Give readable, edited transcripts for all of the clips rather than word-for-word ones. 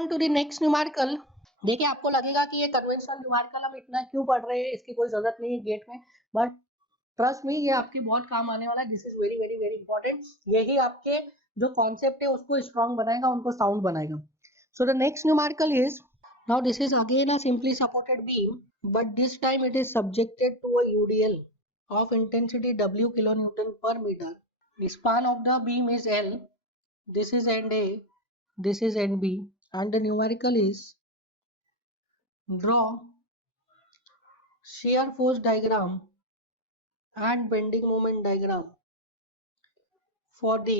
On to the next numerical. देखिए आपको लगेगा कि ये कन्वेंशनल न्यूमेरिकल हम इतना क्यों पढ़ रहे हैं, इसकी कोई जरूरत नहीं है गेट में, बट ट्रस्ट मी ये आपकी बहुत काम आने वाला है। This is very very very important. यही आपके जो कॉन्सेप्ट है उसको स्ट्रॉन्ग बनाएगा, उनको साउंड बनाएगा। So the next numerical is, now this is again a simply supported beam, but this time it is subjected to a UDL of intensity W kilonewton per meter. The span of the beam is L. This is end A, this is end B, and the numerical is draw shear force diagram and bending moment diagram for the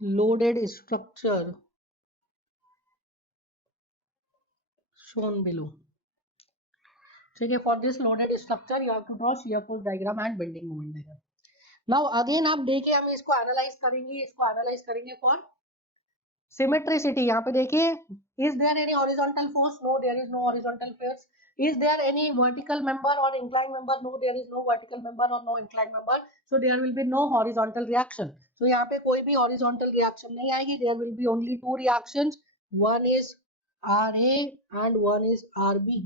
loaded structure shown below. ठीक है, for this loaded structure you have to draw shear force diagram and bending moment diagram. Now again आप देखिए हम इसको analyse करेंगे for symmetricity. यहाँ पे देखिए, is there any horizontal force? No, there is no horizontal force. Is there any vertical member or inclined member? No, there is no vertical member or no inclined member. So there will be no horizontal reaction. So यहाँ पे कोई भी horizontal reaction नहीं आएगी. There will be only two reactions. One is RA and one is RB.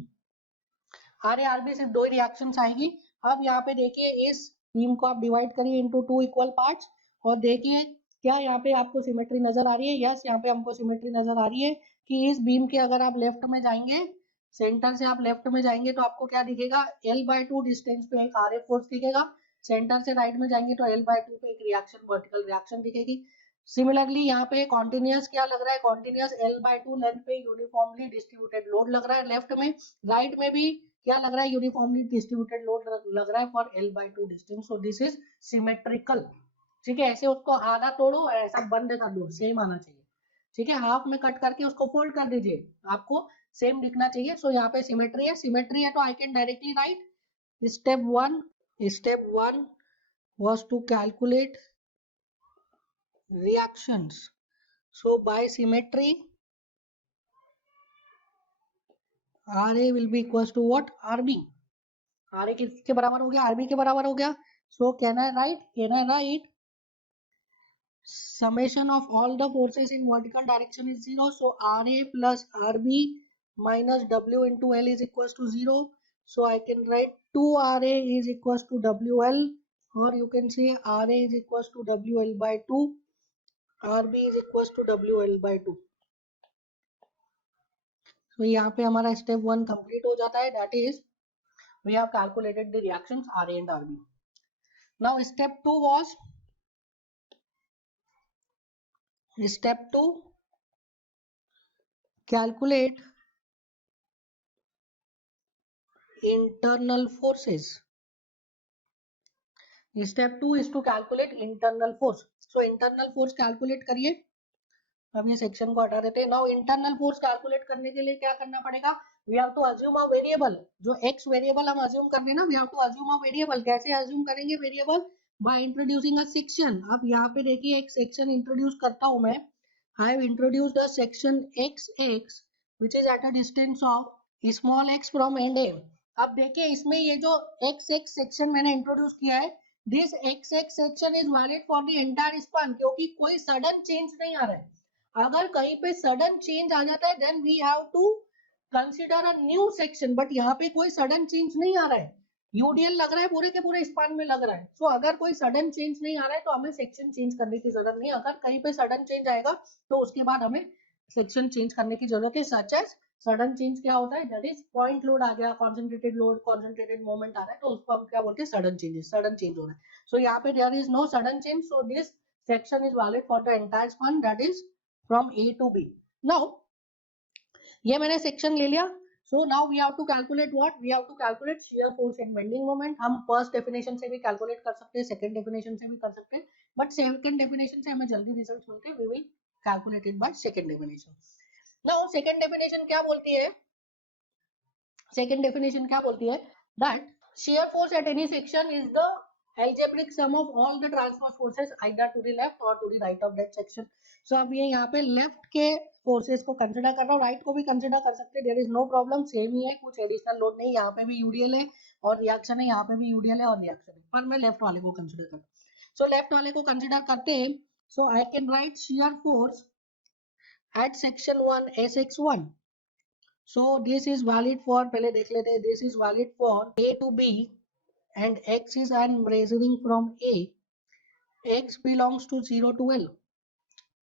RA RB सिर्फ दो ही reactions आएगी. अब यहाँ पे देखिए इस बीम को आप डिवाइड करिए into two equal parts और देखिए क्या यहाँ पे आपको सिमेट्री नजर आ रही है? यस, यहाँ पे हमको सिमेट्री नजर आ रही है कि इस बीम के अगर आप लेफ्ट में जाएंगे, सेंटर से आप लेफ्ट में जाएंगे तो आपको क्या दिखेगा? L/2 डिस्टेंस पे एक RF फोर्स दिखेगा। सेंटर से राइट में जाएंगे तो L/2 पे एक रिएक्शन, वर्टिकल रिएक्शन दिखेगी। सिमिलरली यहाँ पे कॉन्टिन्यूअस क्या लग रहा है? कॉन्टिन्यूअस L/2 लेंथ पे यूनिफॉर्मली डिस्ट्रीब्यूटेड लोड लग रहा है लेफ्ट में। राइट में भी क्या लग रहा है? यूनिफॉर्मली डिस्ट्रीब्यूटेड लोड लग रहा है for L/2 distance. So this is symmetrical. ठीक है, ऐसे उसको आधा तोड़ो और ऐसा बंद कर दो, सेम आना चाहिए। ठीक है, हाफ में कट करके उसको फोल्ड कर दीजिए, आपको सेम दिखना चाहिए। सो यहाँ पे सिमेट्री है तो I can directly right step one was to calculate reactions. So by symmetry RA will be equals to what? RB. RA किसके बराबर हो गया? RB के बराबर हो गया. So can I write summation of all the forces in vertical direction is 0. So RA plus RB minus W into L is equals to 0. So I can write 2RA is equals to WL, or you can say RA is equals to WL by 2, RB is equals to WL by 2. So यहाँ पे हमारा step 1 complete हो जाता है. That is we have calculated the reactions RA and RB. Now step 2 was calculate internal forces. Step 2 is to calculate internal force. So internal force calculate करिए. अब ये section को हटा देते हैं. Now internal force calculate करने के लिए क्या करना पड़ेगा? We have to assume a variable. जो x वेरिएबल हम assume कर रहे हैं ना, we have to assume a variable. कैसे assume करेंगे variable? By introducing a section. अब यहाँ पे देखिए एक सेक्शन इंट्रोड्यूस करता हूँ मैं. I have introduced a section xx which is at a distance of small x from end A. अब देखिए इसमें ये जो xx सेक्शन मैंने इंट्रोड्यूस किया है, this xx section is valid for the entire span, क्योंकि कोई सडन चेंज नहीं आ रहा है. अगर कहीं पे सडन चेंज आ जाता है then we have to consider a new section, but यहाँ पे कोई सडन चेंज नहीं आ रहा है. यूडीएल लग रहा है पूरे के पूरे स्पान में लग रहा है. सो अगर कोई सडन चेंज नहीं आ रहा है तो हमें सेक्शन चेंज करने की जरूरत नहीं है. अगर कहीं पे सडन चेंज आएगा तो उसके बाद हमें सेक्शन चेंज करने की जरूरत है. सच एज सडन चेंज क्या होता है? दैट इज पॉइंट लोड आ गया, कॉन्सेंट्रेटेड लोड, कॉन्सेंट्रेटेड मोमेंट आ रहा है, तो उसको हम क्या बोलते हैं? Sudden changes. सडन चेंज हो रहा है. सो यहाँ पे there is no sudden change. So this section is valid for the entire span, that is from A to B. Now ये मैंने सेक्शन ले लिया. So now we have to calculate what? We have to calculate shear force and bending moment. हम first definition से भी calculate कर सकते हैं, सेकंड डेफिनेशन से भी कर सकते हैं, बट सेकंड डेफिनेशन से हमें जल्दी रिजल्ट मिलते हैं. We will calculate it by second definition. Now second definition क्या बोलती है? Second definition क्या बोलती है? That shear force at any section is the algebraic sum of all the transverse forces either to the left or to the right of that section. So अब ये यहाँ पे लेफ्ट के फोर्सेस को consider कर रहा हूँ, राइट को भी कंसिडर कर सकते हैं. There is no problem, same ही है, कुछ एडिशनल लोड नहीं. यहाँ पे भी यूडीएल है और रिएक्शन है, यहाँ पे भी यूडीएल है और रिएक्शन है, पर मैं लेफ्ट वाले को कंसिडर करता हूँ. सो लेफ्ट वाले को कंसिडर करते हैं So I can write shear force at section 1 Sx1. So this is valid for, पहले देख लेते हैं, this is valid for A to B and X is I'm measuring from A. X belongs to 0 to L.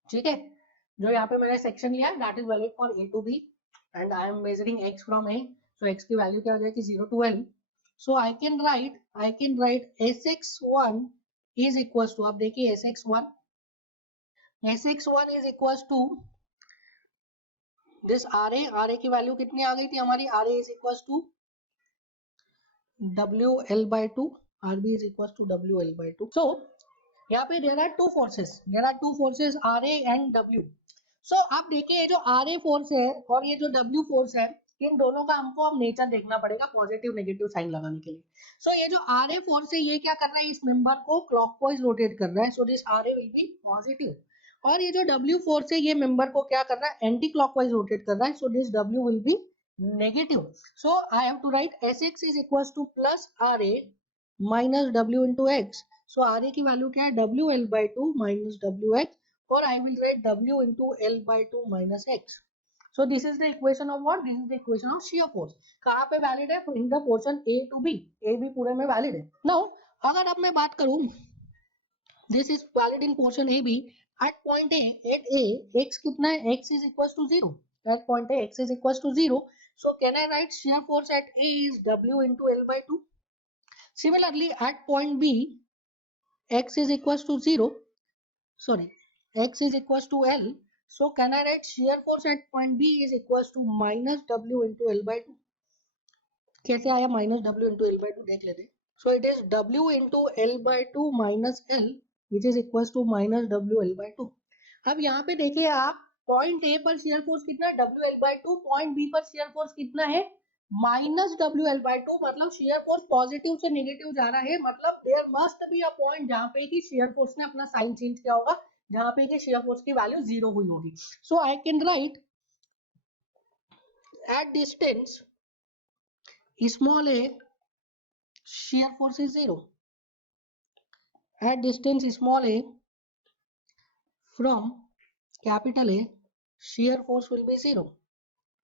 ठीक है, जो यहाँ पे मैंने सेक्शन लिया है that is valid for A to B and I am measuring X from A. So X की value क्या हो जाएगी 0 to L. So I can write Sx1 is equals to, आप देखिए Sx1 is equals to this RA की value कितनी आ गई थी हमारी, RA is equals to WL/2, RB is equals to WL/2. So यहाँ पे there are two forces RA and W. So आप देखिए ये जो RA फोर्स है और ये जो W फोर्स है, इन दोनों का हमको अब नेचर देखना पड़ेगा पॉजिटिव नेगेटिव साइन लगाने के लिए. सो ये जो RA फोर्स है ये क्या कर रहा है, इस मेंबर को क्लॉकवाइज रोटेट कर रहा है. So this RA will be positive. और ये जो W फोर्स है ये मेंबर को क्या कर रहा है, एंटी क्लॉकवाइज रोटेट कर रहा है. So this W will be negative. So I have to write Sx is equals to plus RA minus W into x. So RA की वैल्यू क्या है, WL/2 minus WX, or I will write W into L/2 minus X. So this is the equation of what? This is the equation of shear force. कहाँ पे valid है? In the portion A to B. A B पूरे में valid है. Now अगर अब मैं बात करूँ, this is valid in portion A B. At point A, at A, X कितना है? X is equals to 0. At point A, X is equals to 0. So can I write shear force at A is W into L/2? Similarly, at point B, X is equals to 0. Sorry, X is equals to L. So can I write shear force at point B is equals to minus W into L/2? कैसे आया minus W into L/2, देख लेते. So it is W into L/2 minus L which is equals to minus WL/2. अब यहाँ पे देखिए आप, point A पर shear force कितना है, WL/2. पॉइंट B पर shear force कितना है, माइनस WL/2. मतलब shear force पॉजिटिव से नेगेटिव जा रहा है. मतलब there must be a point जहाँ पे कि shear force ने अपना साइन चेंज किया होगा, जहाँ पे कि shear force की वैल्यू 0 हुई होगी. So I can write at distance small a shear force is 0. At distance small a from capital A shear force will be 0.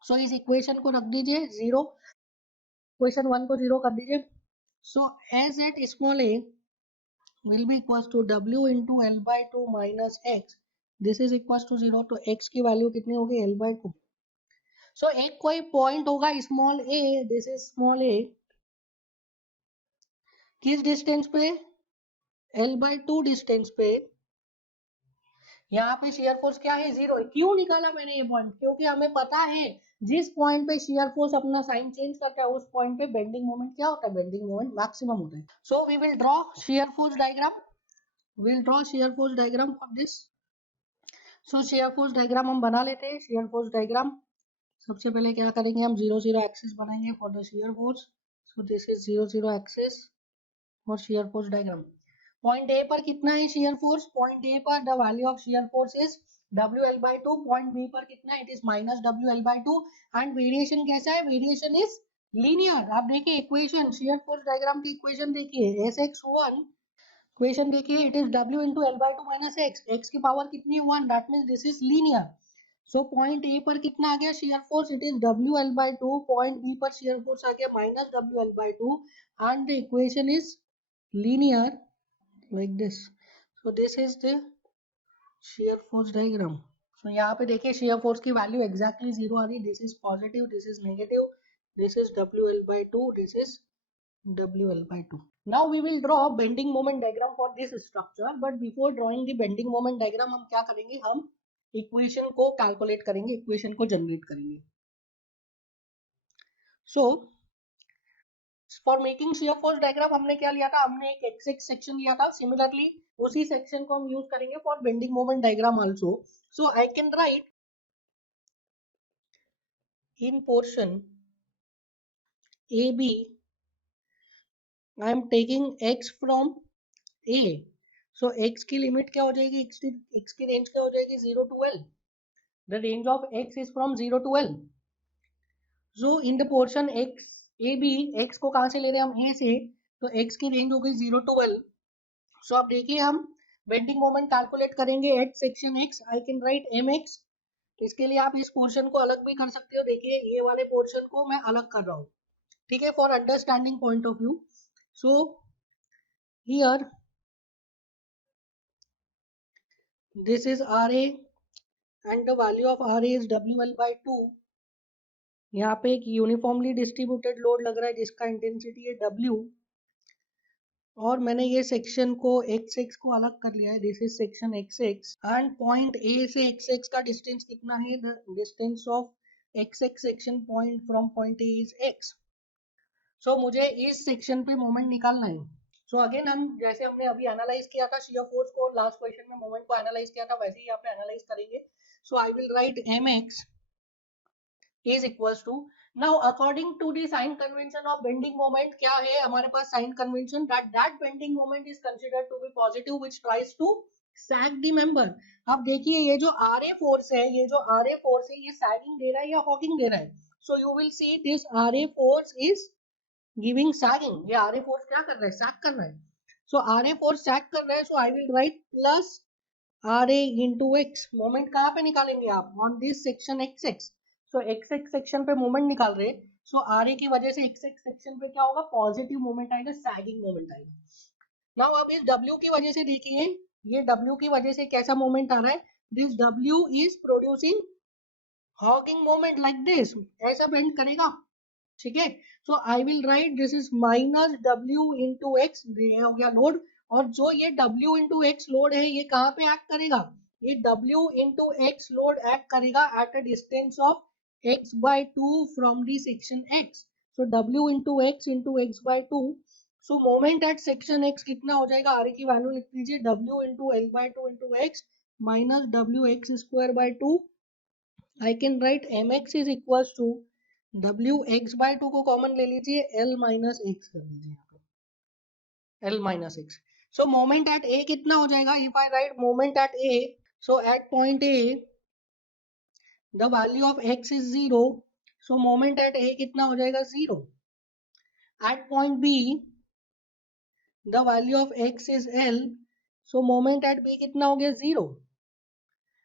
So इस इक्वेशन को रख दीजिए 0, इक्वेशन 1 को 0 कर दीजिए. So as at small a will be equals to W into L/2 minus X. This is equals to 0. तो X की value कितनी होगी, L/2. So एक कोई पॉइंट होगा small a, this is small a, किस डिस्टेंस पे, L/2 डिस्टेंस पे. यहाँ पे शेयर फोर्स क्या है, 0 है. क्यों निकाला मैंने ये पॉइंट, क्योंकि हमें पता है जिस पॉइंट पे शेयर फोर्स अपना साइन चेंज करता है उस पॉइंट पे बेंडिंग मोमेंट क्या होता है, बेंडिंग मोमेंट मैक्सिमम होता है. So we will draw shear force diagram. we'll draw shear force diagram for this. So shear force diagram हम बना लेते हैं. shear force diagram सबसे पहले क्या करेंगे, हम 0 0 axis बनाएंगे for the shear force. So this is 0 0 axis for shear force diagram. Point A पर कितना है shear force, पॉइंट A पर the value of shear force is WL/2. Point B पर कितना है, it is minus WL/2. and variation कैसा है, variation is linear. आप देखिए इक्वेशन, shear force diagram की इक्वेशन देखिए, Sx1 इक्वेशन देखिए, it is W into L/2 minus X. X की पावर कितनी है, 1. That means this is linear. So point A पर कितना आ गया shear force, it is WL/2. Point B पर शेयर फोर्स आ गया minus WL/2 and the equation is linear like this. So this is the shear force diagram. So यहाँ पे देखिए शेयर फोर्स की वैल्यू एग्जैक्टली 0 आ रही है. This is positive, this is negative, this is WL/2, this is WL/2. Now we will draw bending moment diagram for this structure. But before drawing the bending moment diagram, हम क्या करेंगे, हम equation को calculate करेंगे, equation को generate करेंगे. So for making shear force diagram हमने क्या लिया था, हमने एक x सेक्शन लिया था. सिमिलरली उसी सेक्शन को हम यूज करेंगे for bending moment diagram also. So I can write in portion AB I am taking x from A. So x की लिमिट क्या हो जाएगी, x की रेंज क्या हो जाएगी, 0 to L. The range of x is from 0 to L. So in the portion x AB, x को कहाँ से ले रहे हैं हम, A से, तो x की रेंज हो गई 0 to L. So अब देखिए हम बेंडिंग मोमेंट कैलकुलेट करेंगे at section x, I can write M x. इसके लिए आप इस पोर्शन को अलग भी कर सकते हो, देखिए ये वाले पोर्शन को मैं अलग कर रहा हूँ, ठीक है, for understanding point of view. So here this is RA and the value of RA is WL by 2। यहाँ पे एक यूनिफॉर्मली डिस्ट्रीब्यूटेड लोड लग रहा है जिसका इंटेंसिटी है W, और मैंने ये सेक्शन को XX को अलग कर लिया है, this is section XX and point A से XX का डिस्टेंस कितना है, the distance of XX section point from point A is X। सो मुझे इस सेक्शन पे मोमेंट निकालना है। सो अगेन हम जैसे हमने अभी एनालाइज किया था शियर फोर्स को, लास्ट क्वेश्चन में मोमेंट को एनालाइज किया था, वैसे ही यहाँ पे एनालाइज करेंगे। So I will write mx is equals to, now according to the sign convention of bending moment, क्या है हमारे पास sign convention, that bending moment is considered to be positive which tries to sag the member। अब देखिए ये जो RA force है, ये जो RA फोर्स है, ये सैगिंग दे रहा है या हॉकिंग दे रहा है। So you will see this RA force is giving sagging, ये RA फोर्स क्या कर रहा है, सैग कर रहा है। सो RA फोर्स सैग कर रहा है, so I will write plus RA into x। Moment कहाँ पे निकालेंगे आप, on this section XX। So XX section पे मोमेंट निकाल रहे, सो RA की वजह से XX सेक्शन पे क्या होगा, पॉजिटिव मोमेंट आएगा, सैगिंग मोमेंट आएगा। नाउ अब इस W की वजह से देखिए, ये W की वजह से कैसा मोमेंट आ रहा है, this W is producing hogging moment like this, ऐसा बेंड करेगा, ठीक है। So I will write this is minus W into x, ये हो गया लोड, और जो ये W इंटू एक्स लोड है ये कहाँ पे एक्ट करेगा, ये W into x load act करेगा at a distance of x by 2 from the section x। So W into x by 2। So moment at section x कितना हो जाएगा, आर की वैल्यू लिख लीजिए, W into L by 2 into x minus W x square by 2। I can write mx is equal to W x by 2 को common ले लीजिए, L minus x कर लीजिए यहाँ पे, L minus x. So moment at A कितना हो जाएगा, if I write moment at A, so at point A the value of x is 0, so moment at A कितना हो जाएगा, 0। At point B the value of x is L, so moment at B कितना हो गया, 0।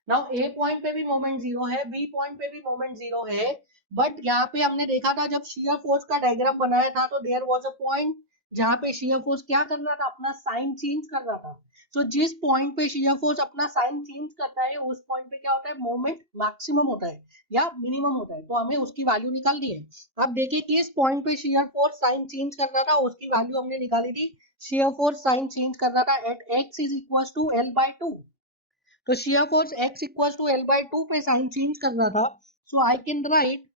Now ए point पे भी moment 0 है, B point पे भी मोमेंट 0 है, बट यहाँ पे हमने देखा था जब शियर फोर्स का डायग्राम बनाया था तो देयर वाज अ पॉइंट जहाँ पे शियर फोर्स क्या कर रहा था, अपना साइन चेंज कर रहा था। सो जिस पॉइंट पे शियर फोर्स अपना साइन चेंज करता है उस पॉइंट पे क्या होता है, मोमेंट मैक्सिमम होता है या मिनिमम होता है, तो हमें उसकी वैल्यू निकाल दी है। अब देखिए कि इस पॉइंट पे शियर फोर्स साइन चेंज कर रहा था, उसकी वैल्यू हमने निकाली थी, शियर फोर्स साइन चेंज कर रहा था at x is equal to L by 2। तो shear force x equal to L by 2 पे साइन चेंज कर रहा था, so I can write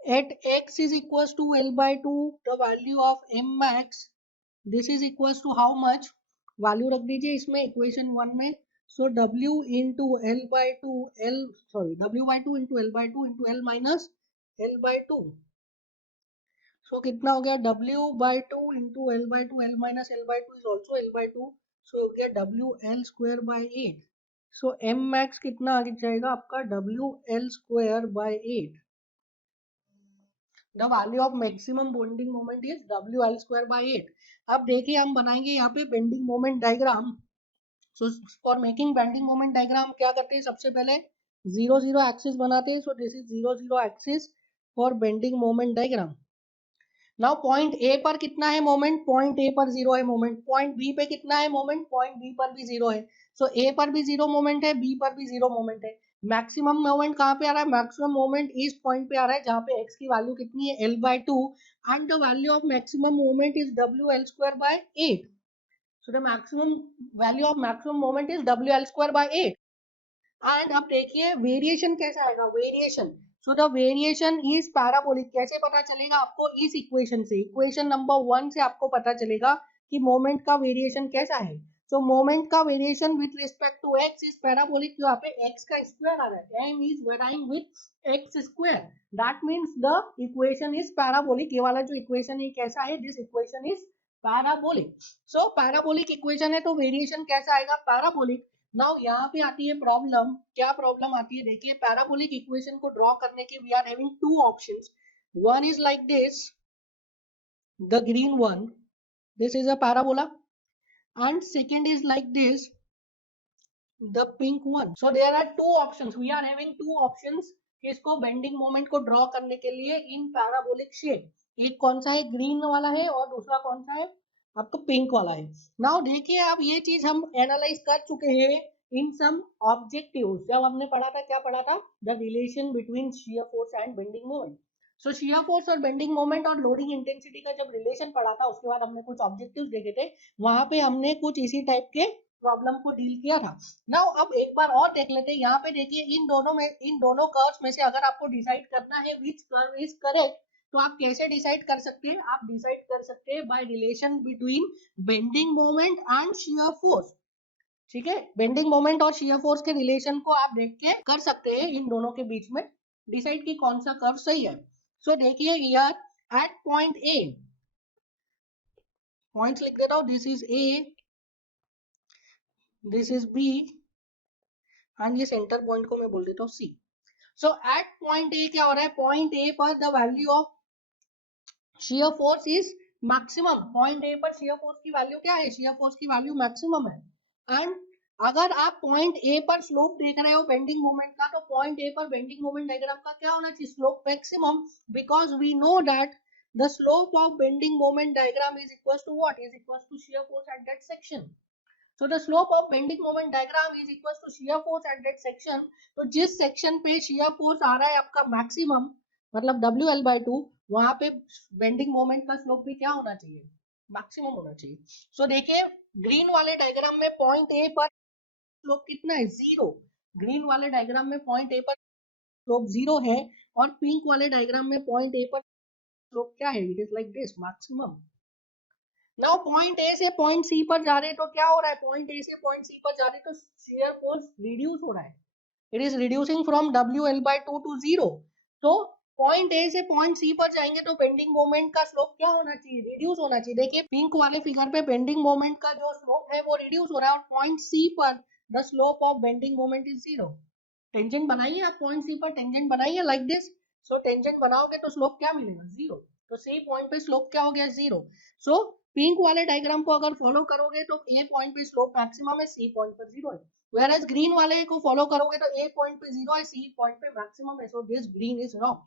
at x is equals to L by 2 the value of m max, this is equals to how much, value रख दीजिए इसमें equation 1 में। सो W into L by 2 L sorry W by 2 into L by 2 into L minus L by 2। सो कितना हो गया, W by 2 into L by 2 L minus L by 2 is also L by 2, सो हो गया W L square by 8। So m max कितना आगे जाएगा आपका, W L square by 8। The value of maximum bending moment is WL square by 8। अब देखिए हम बनाएंगे यहाँ पे bending moment diagram. So for making bending moment diagram क्या करते हैं, सबसे पहले 0 0 एक्सिस बनाते हैं। सो this is 0 0 axis for bending moment diagram. Now point A पर कितना है मोमेंट, पॉइंट ए पर 0 है मोमेंट, पॉइंट बी पे कितना है मोमेंट, पॉइंट बी पर भी 0 है। सो ए पर भी 0 मोमेंट है, बी पर भी 0 मोमेंट है। मैक्सिमम मोमेंट कहाँ पे आ रहा है, मैक्सिमम मोमेंट इस पॉइंट पे आ रहा है जहाँ पे x की वैल्यू कितनी है, L by 2 and the value of maximum moment is WL square by 8। So the maximum value of maximum moment is WL square by 8। And अब देखिए वेरिएशन कैसा आएगा, variation, so the variation is parabolic. कैसे पता चलेगा आपको, इस equation से, इक्वेशन नंबर 1 से आपको पता चलेगा कि मोमेंट का वेरिएशन कैसा है। सो मोमेंट का variation with respect to x is parabolic, यहाँ पे x का स्क्वायर आ रहा है, m is varying with x square, that means the equation is parabolic. ये वाला जो इक्वेशन है कैसा है, this equation is parabolic. So parabolic equation है तो वेरिएशन कैसा आएगा, पैराबोलिक। नाउ यहाँ पे आती है प्रॉब्लम, क्या प्रॉब्लम आती है देखिए, पैराबोलिक इक्वेशन को ड्रॉ करने के we are having two options, one is like this, the green one, this is a parabola, and second is like this, the pink one. So there are two options, we are having two options इसको bending moment को draw करने के लिए इन parabolic shape. एक कौन सा है, green वाला है, और दूसरा कौन सा है आपको, पिंक वाला है. नाउ देखिए अब ये चीज हम एनालाइज कर चुके हैं इन सम ऑब्जेक्टिव्स. जब हमने पढ़ा था, क्या पढ़ा था, the relation between shear force and bending moment. So shear force और बेंडिंग मोमेंट और लोडिंग इंटेंसिटी का जब रिलेशन पढ़ा था, उसके बाद हमने कुछ ऑब्जेक्टिव्स देखे थे, वहां पे हमने कुछ इसी टाइप के प्रॉब्लम को डील किया था. नाउ अब एक बार और देख लेते हैं. यहाँ पे देखिए इन दोनों कर्व्स में से अगर आपको डिसाइड करना है विच कर्व इज करेक्ट, तो आप कैसे डिसाइड कर सकते हैं, आप डिसाइड कर सकते हैं by relation between bending moment and shear force. ठीक है, बेंडिंग मोमेंट और शियर फोर्स के रिलेशन को आप देख के कर सकते हैं इन दोनों के बीच में डिसाइड कि कौन सा कर्व सही है. सो देखिए here at point A, points लिख देता हूं, this is A, this is B, and ये सेंटर पॉइंट को मैं बोल देता हूँ सी. सो एट पॉइंट ए क्या हो रहा है, पॉइंट ए पर the value of shear force is maximum. Point A पर शियर फोर्स की वैल्यू क्या है, शियर फोर्स की वैल्यू मैक्सिमम है. एंड अगर आप पॉइंट ए पर स्लोप देख रहे हो बेंडिंग मोमेंट का, तो पॉइंट ए पर बेंडिंग मोमेंट डायग्राम का क्या होना चाहिए, slope maximum, because we know that the slope of bending moment diagram is equals to what, is equals to shear force at that section. So the slope of bending moment diagram is equals to shear force at that section. तो जिस section पे shear force आ रहा है आपका maximum, मतलब WL/2, वहां पे bending moment का स्लोप भी क्या होना चाहिए, मैक्सिमम होना चाहिए. सो देखिए ग्रीन वाले डायग्राम में पॉइंट ए पर स्लोप कितना है, 0. ग्रीन वाले डायग्राम में पॉइंट ए पर स्लोप 0 है, और पिंक वाले डायग्राम में पॉइंट ए पर स्लोप क्या है, it is like this, maximum. Now point ए से पॉइंट सी पर जा रहे हैं तो क्या हो रहा है, पॉइंट ए से पॉइंट सी पर जा रहे हैं तो शियर फोर्स रिड्यूस हो रहा है, it is reducing from WL/2 to 0. तो पॉइंट ए से पॉइंट सी पर जाएंगे तो बेंडिंग मोमेंट का स्लोप क्या होना चाहिए, रिड्यूस होना चाहिए. देखिए पिंक वाले फिगर पे बेंडिंग मोमेंट का जो स्लोप है वो रिड्यूस हो रहा है, और पॉइंट सी पर the slope of bending moment is 0. Tangent बनाइए आप, पॉइंट सी पर टेंजेंट बनाइए लाइक दिस. सो टेंजेंट बनाओगे तो स्लोप क्या मिलेगा, 0. तो सी पॉइंट पे स्लोप क्या हो गया, 0. सो पिंक वाले डायग्राम को अगर फॉलो करोगे तो ए पॉइंट पे स्लोप मैक्सिमम है, सी पॉइंट पर 0 है. Whereas ग्रीन वाले को फॉलो करोगे तो ए पॉइंट पे 0 है, सी पॉइंट पे मैक्सिमम है. So this green is wrong.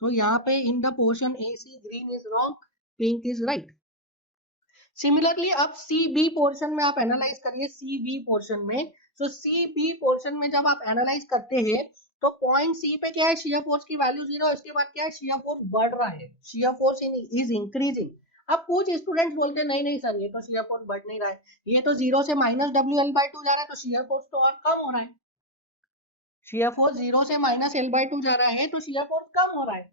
तो यहाँ पे in the portion A C green is wrong, pink is right. Similarly अब सी बी पोर्शन में आप एनालाइज करिए, सी बी पोर्शन में. सो सी बी पोर्शन में जब आप एनालाइज करते हैं तो पॉइंट सी पे क्या है, शियर फोर्स की वैल्यू 0, इसके बाद क्या है, शियर फोर्स बढ़ रहा है, शियर फोर्स इज इंक्रीजिंग. अब कुछ स्टूडेंट्स बोलते हैं नहीं नहीं सर ये तो शियर फोर्स बढ़ नहीं रहा है, ये तो 0 से माइनस WL/2 जा रहा है, तो शियर फोर्स तो और कम हो रहा है. शियर फोर्स 0 से माइनस L/2 जा रहा है तो शियर फोर्स कम हो रहा है.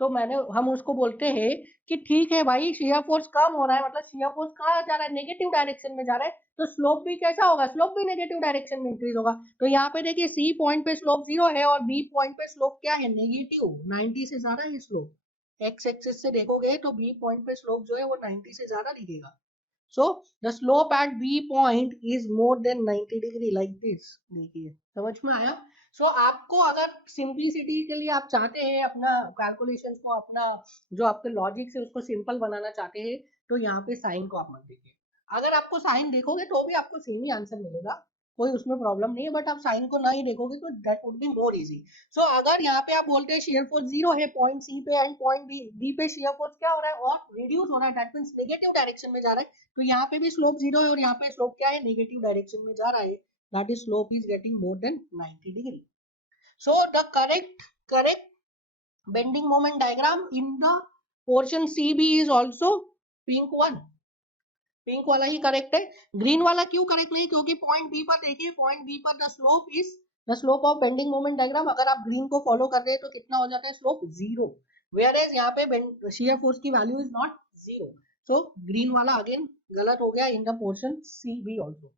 तो हम उसको बोलते हैं कि ठीक है भाई, शियर फोर्स कम हो रहा है, मतलब शियर फोर्स कहाँ जा रहा है, नेगेटिव डायरेक्शन में जा रहा है, तो स्लोप भी कैसा होगा, स्लोप भी नेगेटिव डायरेक्शन में इंक्रीज होगा. तो यहाँ पे देखिए सी पॉइंट पे स्लोप 0 है और बी पॉइंट पे स्लोप क्या है, नेगेटिव, 90 से ज्यादा है स्लोप. एक्स एक्सिस से देखोगे तो बी पॉइंट पे स्लोप जो है वो 90 से ज्यादा दिखेगा. So the slope at B point is more than 90 degree like this. देखिए समझ में आया. आपको अगर सिंपलिसिटी के लिए आप चाहते हैं अपना कैलकुलेशंस को, अपना जो आपके लॉजिक है उसको सिंपल बनाना चाहते हैं, तो यहाँ पे साइन को आप मत देखिए. अगर आपको साइन देखोगे तो भी आपको सेम ही आंसर मिलेगा, कोई उसमें प्रॉब्लम नहीं है, बट आप साइन को नहीं देखोगे तो that would be more easy. अगर यहाँ पे आप बोलते हैं शियर फोर्स 0 है पॉइंट सी पे एंड पॉइंट बी पे शियर फोर्स क्या हो रहा है, और रिड्यूस हो रहा है, दैट मींस नेगेटिव डायरेक्शन में जा रहा है. तो यहाँ पे भी स्लोप 0 है और यहाँ पे स्लोप क्या है, नेगेटिव डायरेक्शन में जा रहा है, that is slope is getting more than 90 degree. So the correct bending moment diagram in the portion CB is also pink one. Pink वाला ही करेक्ट है, ग्रीन वाला क्यों करेक्ट नहीं, क्योंकि पॉइंट बी पर देखिए, पॉइंट बी पर the slope of bending moment diagram, अगर आप ग्रीन को फॉलो कर रहे हैं तो कितना हो जाता है, स्लोप 0. वेयरएज यहाँ पे शियर फोर्स की value is not 0. So green वाला अगेन गलत हो गया in the portion C B also.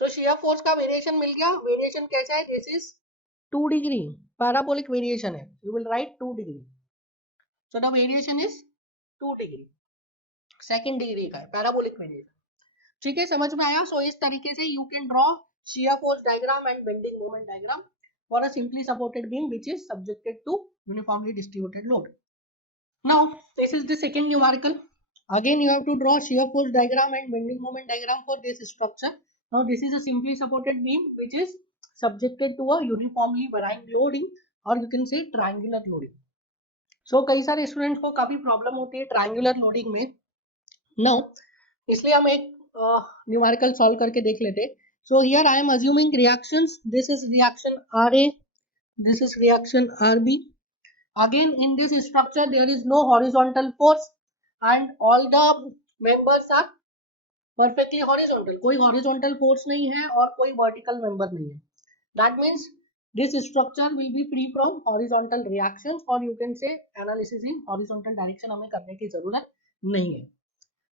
So shear force का वेरिएशन मिल गया. वेरिएशन कैसा है, this is 2 degree, parabolic variation है, you will write 2 degree. So the variation is 2 degree, second degree का है पैराबोलिक वेरिएशन. ठीक है, समझ में आया. इस तरीके से you can draw shear force diagram and bending moment diagram for a simply supported beam which is subjected to uniformly distributed load. Now this is the second numerical. Again you have to draw shear force diagram and bending moment diagram for this structure. Now this is a simply supported beam which is subjected to a uniformly varying loading or you can say triangular loading. So कई सारे students को काफी problem होती है triangular loading में. Now इसलिए हम एक न्यूमेरिकल सॉल्व करके देख लेते. So here I am assuming reactions. This is reaction RA, this is reaction RB. Again in this structure there is no horizontal force and all the members are perfectly horizontal. कोई horizontal force नहीं है और कोई vertical member नहीं है. That means this structure will be free from horizontal reactions or you can say analysis in horizontal direction हमें करने की जरूरत नहीं है.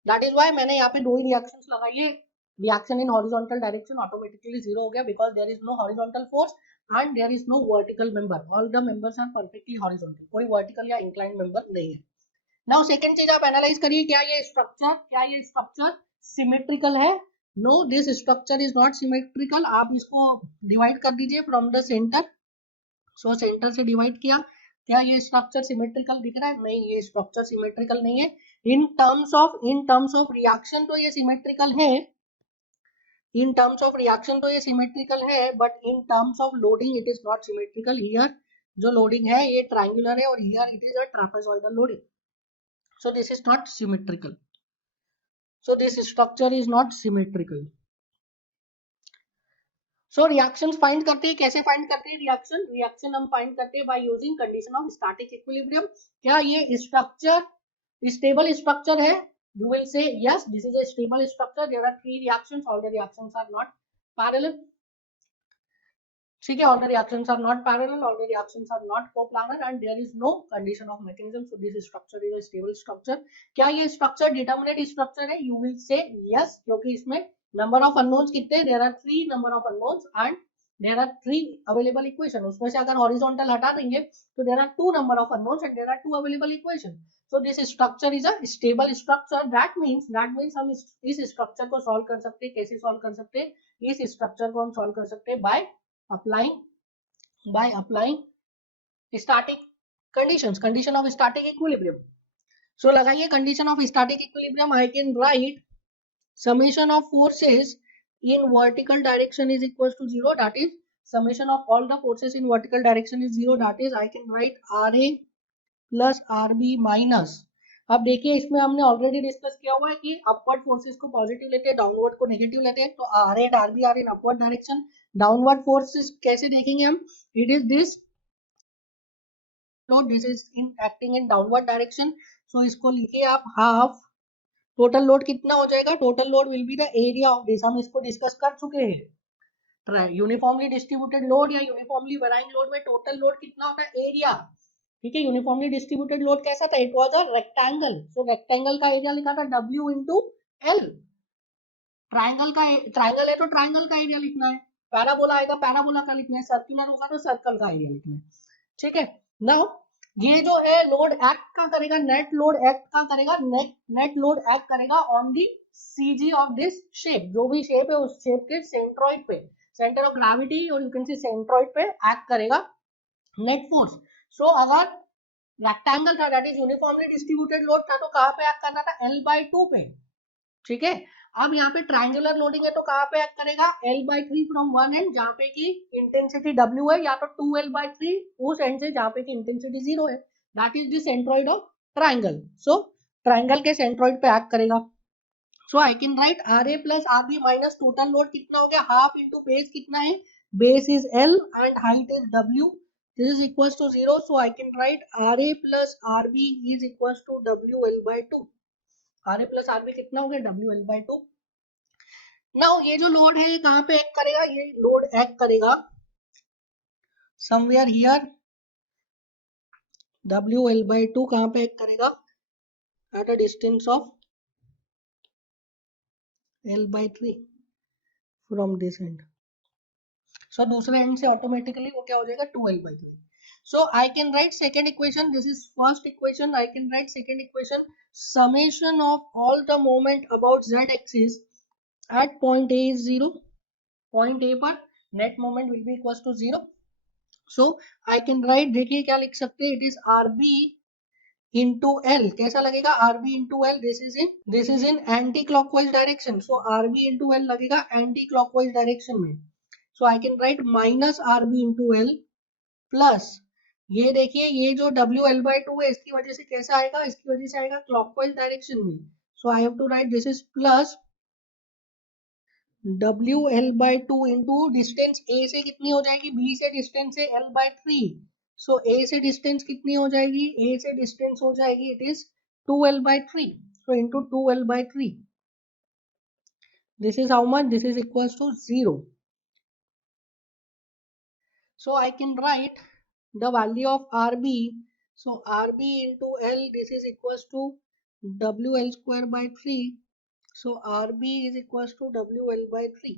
That is why मैंने यहाँ पे दो ही reactions लगाई है. Reaction in horizontal direction automatically zero हो गया because there is no horizontal force and there is no vertical member. All the members are perfectly horizontal. कोई vertical या inclined member नहीं है. Now second चीज आप एनालाइज करिए, क्या ये स्ट्रक्चर सिमेट्रिकल है? No, this structure is not symmetrical. आप इसको डिवाइड कर दीजिए from the centre. So centre से डिवाइड किया, क्या ये स्ट्रक्चर सिमेट्रिकल दिख रहा है? नहीं, ये स्ट्रक्चर सिमेट्रिकल नहीं है. इन टर्म्स ऑफ रिएक्शन तो ये सिमेट्रिकल है, इन टर्म्स ऑफ रिएक्शन तो ये सिमेट्रिकल है, but in terms of loading it is not symmetrical. Here जो लोडिंग है ये ट्रायंगुलर है और here it is a trapezoidal loading. So this is not symmetrical. So this structure is not symmetrical. So reactions find करते हैं, कैसे find करते हैं रिएक्शन हम find करते हैं by using condition of static equilibrium. क्या ये structure stable structure है? You will say yes, this is a stable structure. There are three reactions. All the reactions are not parallel. ठीक है, all the reactions are not parallel, all the reactions are not coplanar and there is no condition of mechanism. So this structure is a stable structure. क्या ये structure determinate structure है? You will say yes, क्योंकि इसमें number of unknowns कितने? There are 3 number of unknowns and there are 3 available equation. उसमें से अगर horizontal हटा देंगे तो there are 2 number of unknowns and there are 2 available equation. So this structure is a stable structure. That means हम इस structure को solve कर सकते हैं. कैसे solve कर सकते हैं? इस structure को हम solve कर सकते हैं by applying static conditions, condition of static equilibrium. So लगाइए condition of static equilibrium. I can write summation of forces in vertical direction is equals to 0. That is summation of all the forces in vertical direction is 0. That is I can write RA plus RB minus. अब देखिए इसमें हमने already discuss किया हुआ है कि upward forces को positive लेते हैं, डाउनवर्ड को नेगेटिव लेते हैं. तो R and RB are in upward direction. Downward forces कैसे देखेंगे हम? It is this load, this is in acting in downward direction. So इसको लिखिए आप हाफ. टोटल लोड कितना हो जाएगा? Total load will be the area of this. हम इसको डिस्कस कर चुके हैं. यूनिफॉर्मली डिस्ट्रीब्यूटेड लोड या यूनिफॉर्मली वेराइंग लोड में टोटल लोड कितना होता है? एरिया. ठीक है, यूनिफॉर्मली डिस्ट्रीब्यूटेड लोड कैसा था? It was a rectangle. So rectangle का एरिया लिखा था W इंटू L. ट्राइंगल है तो ट्राइंगल का एरिया लिखना है. पैराबोला आएगा, पैराबोला का लिखना है. सर्कुलर होगा तो सर्कल का एरिया लिखना है. ठीक है. नाउ ये जो है लोड एक्ट का करेगा, नेट लोड एक्ट का करेगा, नेट लोड एक्ट करेगा on the CG of this shape. जो भी शेप है उस शेप के सेंट्रॉइड पे, सेंटर ऑफ ग्रेविटी और यू कैन सी सेंट्रॉइड पे एक्ट करेगा नेट फोर्स. सो अगर रेक्टेंगल था that is uniformly distributed load था तो कहां पे एक्ट करना था? L/2 पे. ठीक है. अब यहाँ पे ट्रायंगुलर लोडिंग है तो कहां पे एक्ट करेगा? L/3 फ्रॉम वन एंड जहां पे की इंटेंसिटी W है, या तो 2L/3 उस एंड से जहां पे की इंटेंसिटी 0 है. That is the centroid of triangle. So triangle के सेंट्रॉइड पे एक्ट करेगा. So I can write RA plus RB minus total load कितना हो गया? हाफ इंटू बेस कितना है? Base is L and height is W. This is equals to 0. So I can write RA plus RB is equals to WL/2. RA plus RB कितना हो गया? WL/2. Now ये जो लोड है ये कहाँ पे एक्ट करेगा? ये लोड एक्ट करेगा somewhere here. WL/2 कहाँ पे एक्ट करेगा? At a distance of L/3 from this end. So दूसरे एंड से ऑटोमेटिकली वो क्या हो जाएगा? 2L/3. So I can write second equation. This is first equation. I can write second equation. Summation of all the moment about z axis at point A is 0. Point A पर net moment will be equals to 0. So I can write, देखिए क्या लिख सकते हैं? It is RB into L, कैसा लगेगा RB into L, this is in anti clockwise direction, so RB into L लगेगा anti clockwise direction में, so I can write minus RB into L plus ये देखिए ये जो WL/2 है इसकी वजह से कैसा आएगा, इसकी वजह से आएगा क्लॉकवाइज डायरेक्शन में, so I have to write this is plus WL/2 into distance A से कितनी हो जाएगी, B से डिस्टेंस है L/3, सो A से डिस्टेंस कितनी हो जाएगी, A से डिस्टेंस हो जाएगी it is 2L/3, so into 2L/3, this is how much, this is equals to 0, so I can write the value of RB, so RB into L, this is equals to WL square by 3, so RB is equals to WL by 3.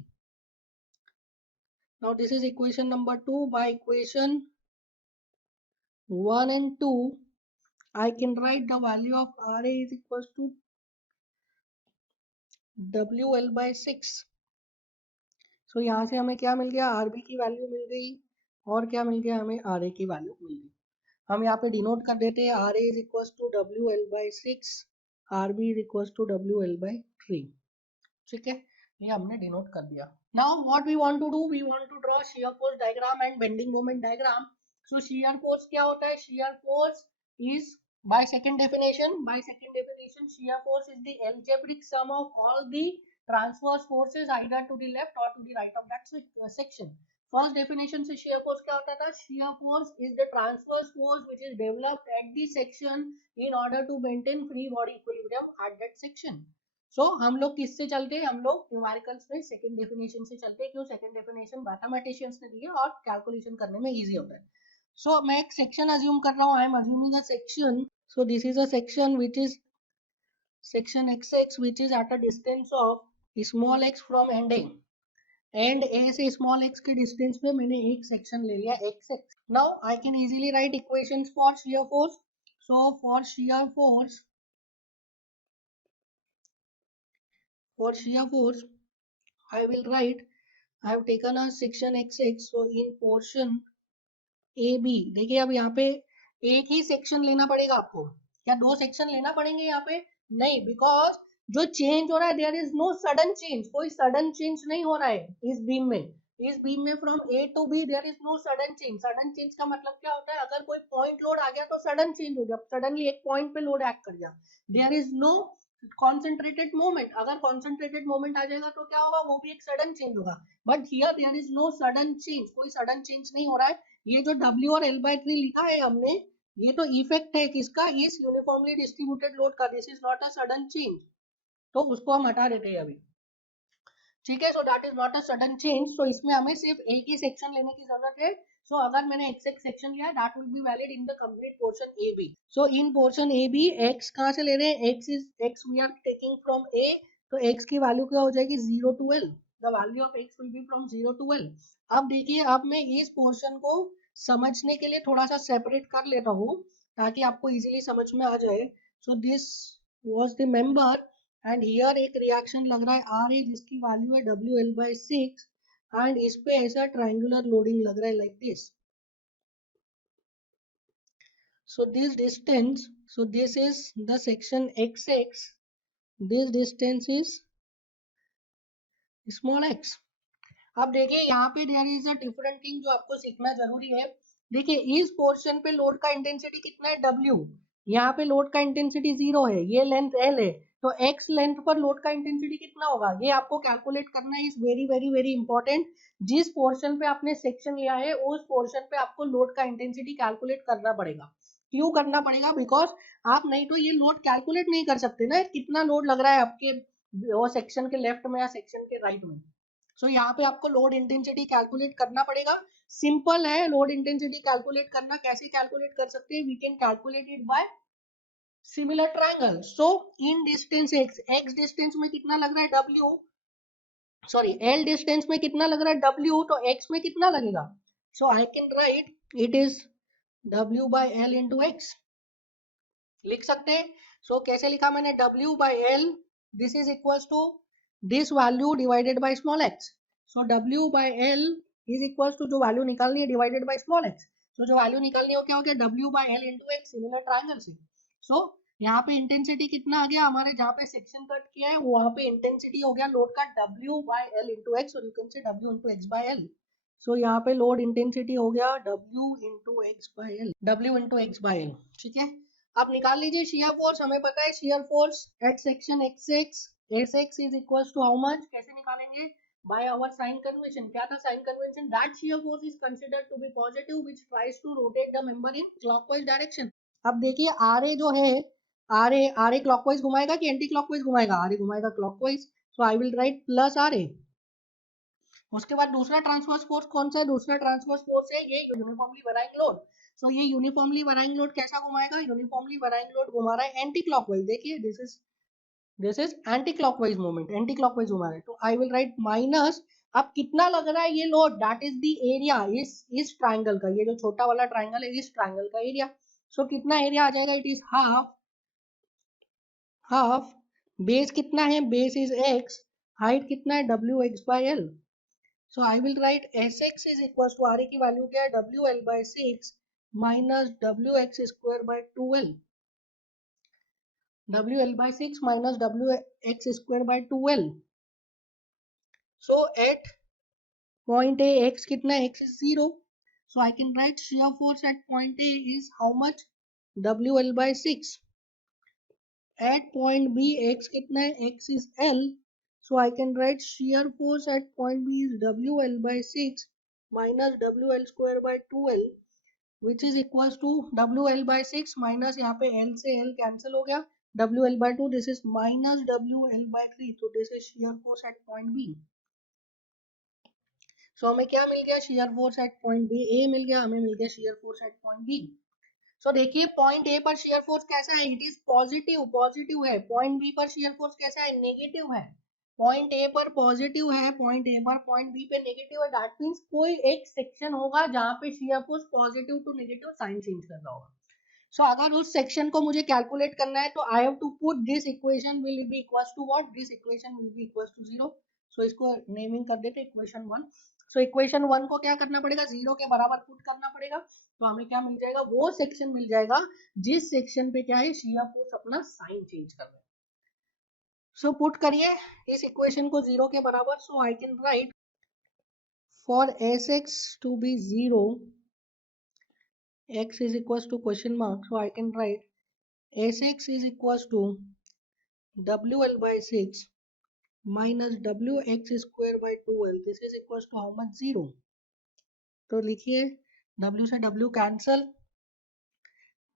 Now this is equation number 2. By equation 1 and 2 I can write the value of RA is equals to WL by 6. so यहाँ से हमें क्या मिल गया, RB की value मिल गई और क्या मिल गया, हमें RA की वैल्यू मिल गई, हम यहाँ पे डिनोट कर देते हैं RA is equals to WL by 6, RB is equals to WL by 3, ठीक है, ये हमने डिनोट कर दिया. Now what we want to do, we want to draw shear force diagram and bending moment diagram. So shear force क्या होता है, shear force is by second definition shear force is the algebraic sum of all the transverse forces either to the left or to the right of that section. First definition से shear force क्या होता था, shear force is the transverse force which is developed at the section in order to maintain free body equilibrium at that section. सो हम लोग किससे चलते हैं, हम लोग न्यूमेरिकल्स में सेकंड डेफिनेशन से चलते हैं, क्यों, सेकंड डेफिनेशन मैथमेटिशियंस ने दी है और कैलकुलेशन करने में इजी होता है. सो मैं एक सेक्शन अज्यूम कर रहा हूँ, I am assuming a section, so this is a section which is section XX which is eight a distance of small x from ending, and A से स्मॉल x के distance पे मैंने एक section ले लिया XX. Now I can easily right equations for shear force. So for shear force I will write, I have taken a section XX, so in portion AB, देखिए अब यहाँ पे एक ही सेक्शन लेना पड़ेगा आपको, क्या दो सेक्शन लेना पड़ेंगे यहाँ पे, नहीं, बिकॉज जो चेंज हो रहा है there is no sudden change, कोई सडन चेंज नहीं हो रहा है इस बीम में from A to B there is no sudden change. Sudden change का मतलब क्या होता है, अगर कोई पॉइंट लोड आ गया तो सडन चेंज हो गया, सडनली एक पॉइंट पे लोड एक्ट कर गया, there is no concentrated moment, अगर कॉन्सेंट्रेटेड मोमेंट आ जाएगा तो क्या होगा, वो भी एक सडन चेंज होगा, but here there is no sudden change, कोई सडन चेंज नहीं हो रहा है. ये जो W और L/3 लिखा है हमने, ये तो इफेक्ट है किसका, इस यूनिफॉर्मली डिस्ट्रीब्यूटेड लोड का, this is not a sudden change, तो उसको हम हटा देते हैं अभी, ठीक है. So that is not a sudden change, so इसमें हमें सिर्फ एक ही सेक्शन लेने की जरूरत है. सो अगर मैंने XX सेक्शन लिया है that will be valid in the complete portion AB. So in portion AB x कहाँ से ले रहे हैं, x we are taking from A, तो x की वैल्यू क्या हो जाएगी 0 to L, the value of x will be from 0 to L. अब देखिए, अब मैं इस पोर्शन को समझने के लिए थोड़ा सा सेपरेट कर लेता हूँ ताकि आपको इजीली समझ में आ जाए. So this was the member and here एक रिएक्शन लग रहा है RA जिसकी वैल्यू है WL/6 एंड इस पे ऐसा ट्रायंगुलर लोडिंग लग रहा है like this. So this distance, so this is the section XX, this distance is small x. अब देखिए यहाँ पे there is a different thing जो आपको सीखना जरूरी है. देखिए इस पोर्शन पे लोड का इंटेंसिटी कितना है W, यहाँ पे लोड का इंटेंसिटी 0 है, ये लेंथ L है, तो x लेंथ पर लोड का इंटेंसिटी कितना होगा, ये आपको कैलकुलेट करना है, is very very very important. जिस पोर्शन पे आपने सेक्शन लिया है उस पोर्शन पे आपको लोड का इंटेंसिटी कैलकुलेट करना पड़ेगा. क्यों करना पड़ेगा, बिकॉज आप नहीं तो ये लोड कैलकुलेट नहीं कर सकते ना, कितना लोड लग रहा है आपके वो सेक्शन के लेफ्ट में या सेक्शन के राइट में. सो यहाँ पे आपको लोड इंटेंसिटी कैलकुलेट करना पड़ेगा. सिंपल है लोड इंटेंसिटी कैलकुलेट करना, कैसे कैलकुलेट कर सकते हैं, we can calculate it by similar triangle. So in distance x distance में कितना लग रहा है W, सॉरी L डिस्टेंस में कितना लग रहा है W, तो x में कितना लगेगा, so I can write it is W by L into x, लिख सकते हैं. सो कैसे लिखा मैंने, W by L, this is equals to this value divided by small x. So W by L is equals to जो value निकालनी है divided by small x. So जो वैल्यू निकालनी हो क्या हो गया, W by L into x, similar triangle से. सो यहाँ पे इंटेंसिटी कितना आ गया हमारे, जहाँ पे सेक्शन कट किया है वहां पे इंटेंसिटी हो गया लोड का W/L इंटू एक्स, और you can say W into X by L. So यहाँ पे लोड इंटेंसिटी हो गया W into X by L, W into X by L. ठीक है, अब निकाल लीजिए शियर फोर्स। हमें पता है shear force at section Sx is equal to how much, कैसे निकालेंगे, by our sign convention। क्या था sign convention, that shear force is considered to be positive which tries to rotate the member in clockwise direction। अब देखिए R A जो है, R A clockwise घुमाएगा कि एंटी क्लॉकवाइज घुमाएगा, आर ए घुमाएगा clockwise, so I will write plus R A. उसके बाद दूसरा ट्रांसवर्स फोर्स कौन सा है, दूसरा ट्रांसवर्स फोर्स है ये यूनिफॉर्मली वराइंग लोड। सो ये यूनिफॉर्मली वराइंग लोड कैसा घुमाएगा, यूनिफॉर्मली वराइंग लोड घुमा रहा है एंटी क्लॉकवाइज। देखिए this is anti clockwise movement, anti clockwise घुमा रहा है, तो आई विल राइट माइनस। अब कितना लग रहा है ये load, that is the area इस ट्राइंगल का, ये जो छोटा वाला ट्राइंगल है इस ट्राइंगल का एरिया। सो कितना एरिया आ जाएगा, इट इज हाफ बेस कितना है, बेस इज x, हाइट कितना है w x by l। So I will write sx is equal to R की वैल्यू क्या है wl by 6 minus wx square by 2l, wl by 6 minus wx square by 2l। so at point A x कितना है, x is 0, so I can write shear force at point A is how much, wl by 6। at point B x कितना है, x is L, so I can write shear force at point B is WL by 6 minus WL square by 2L which is equals to WL by 6 minus यहाँ पे L से L cancel हो गया, WL by 2 this is minus WL by 3, so this is shear force at point B। so हमें क्या मिल गया, shear force at point B A मिल गया, हमें मिल गया shear force at point B। सो देखिए पॉइंट ए पर शेयर फोर्स कैसा है, इट इज पॉजिटिव है, पॉइंट बी पर शेयर फोर्स कैसा है, नेगेटिव है। पॉइंट ए पर पॉजिटिव है, पॉइंट ए पर, पॉइंट बी पे नेगेटिव है, दैट मींस कोई एक सेक्शन होगा जहां पे shear force positive to negative sign change कर रहा होगा। सो अगर उस सेक्शन को मुझे कैलकुलेट करना है तो I have to put this equation will be equals to what, this equation will be equals to 0। So इसको नेमिंग कर देते इक्वेशन 1। सो इक्वेशन 1 को क्या करना पड़ेगा, 0 के बराबर पुट करना पड़ेगा, तो हमें क्या मिल जाएगा, वो सेक्शन मिल जाएगा जिस सेक्शन पे क्या है शियर फोर्स अपना साइन चेंज कर रहा है। सो पुट करिए इस इक्वेशन को 0 के बराबर, so I can write for Sx to be 0 x is equals to question mark, so I can write Sx is equals to WL by 6 minus WX square by 2L, this is equals to how much, 0। तो लिखिए W से W cancel,